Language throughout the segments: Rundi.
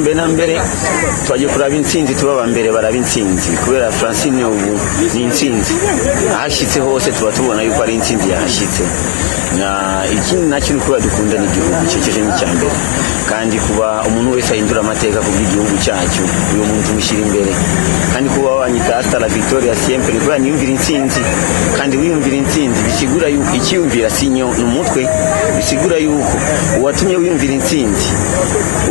Mbere na mbere twaje kuraba intsinzi tuba mbere baraba intsinzi kubera Francine ubu ni intsinzi ahashitse hose tuba tubona yuko ari intsinzi yahashitse na ikindi nacyo ni kuba dukunda n'igihugu cyekeje n'icyambere kandi kuba umuntu wese ahindura amateka ku bw'igihugu cyacu uyu muntu mushyira imbere kandi kuba wanyita hasta la victoria siempre kuba niyumvira intsinzi kandi wiyumvira intsinzi bisigura yuko ikiyumvira sinyo n'umutwe bisigura yuko uwatumye wiyumvira intsinzi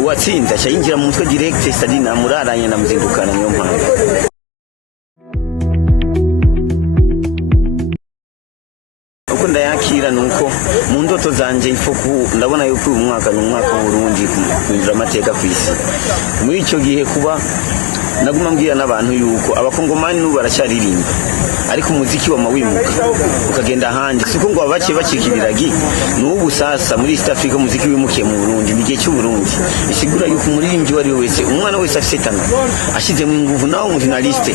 uwatsinze ashayinjira mu mutwe direct c'est-à-dire namuraranye namuzindukana niyo mpamvu uko ndayakira nuko mu ndoto zanje ifoku ndabona yuko uyu mwaka n'umwaka w'Uburundi kuhindura amateka ku isi muri icyo gihe kuba naguma mbwira n'abantu yuko abakongomani n'ubu baracyaririmba ariko umuziki wamawimuka ukagenda ahandi siko ngo abaciye bacika ibiragi n'ubu sasa muri East Africa umuziki wimukiye mu Burundi ni gihe cy'Uburundi isigura yuko umuririmbyi wari wese umwana wese afite talent ashizemo ingufu nawo umujournaliste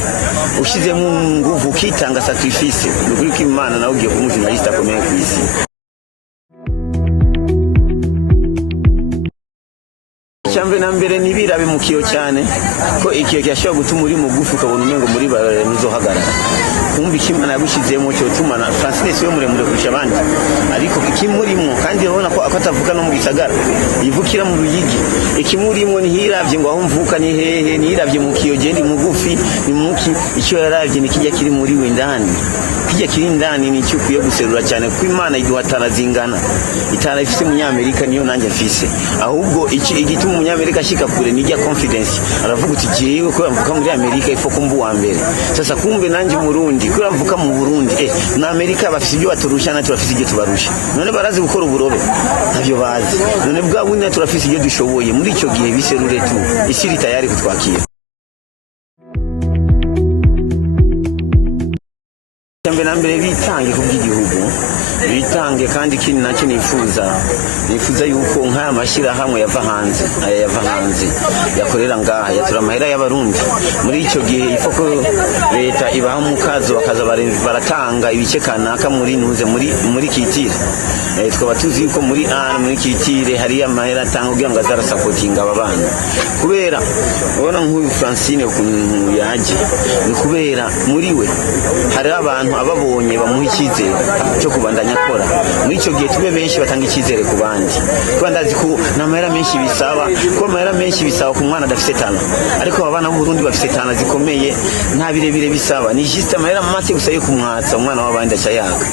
ushizemo ingufu ukitanga sacrifice n'ukuri ko Imana nawe ugiye kuba umujournaliste akomeye ku isi. Cyambe na mbere nibirabe mukiyo cyane ko ikiyo cyashobora gutuma uri mugufi ukabona umengo muri baruzohagarara kumva ikimana yagushizemo cyo tumana Francine siwe muremure kurusha abandi ariko ikimurimo kandi urabona ko akatavuka no mu gisagara yivukira mu Ruyigi ikimurimo ni hiravye ngo aho mvuka ni hehe ni hiravye mukiyo je ndi mugufi ni muki icyo yaravye ni kijya kiri muri we ndani kijya kiri ndani ni cyo kuye guserura cyane ko Imana iduhatara zingana itara ifite munyamerika niyo nanjye mfise ahubwo iki igituma umunyamerika ashika kure nijya confidence aravuga uti jewe ko mvuka muri Amerika ifo kumbu wa mbere sasa kumbe nanjye mu Burundi ko mvuka mu Burundi na Amerika bafite ibyo baturusha na turafite ibyo tubarusha none barazi gukora uburobe ntabyo bazi none bwa bundi turafite ibyo dushoboye muri icyo gihe biserure tu isi tayari kutwakira. Cyambe na mbere bitange ku bw'igihugu bitange kandi kindi nacyo nifuza yuko nk'aya mashyirahamwe yava hanze yakorera ngaha yatura amahera y'abarundi muri icyo gihe ifoko leta ibaha umukazo bakaza baratanga ibice kanaka muri nuze muri kitire twaba tuzi yuko muri kitire hari amahera atanga kugira ngo azarasapotinga aba bana kubera ubona nk'uyu Francine ukuntu yaje ni kubera muri we hari abantu ababonye bamuha icyizere cyo kubandanya akora muri icyo gihe tube benshi batanga icyizere ku bandi kuko ndazi ko n'amahera menshi bisaba ku mwana adafite tana ariko abana b'u Burundi bafite tana zikomeye nta birebire bisaba ni juste amahera make gusa yo kumwatsa umwana w'abandi acyayaka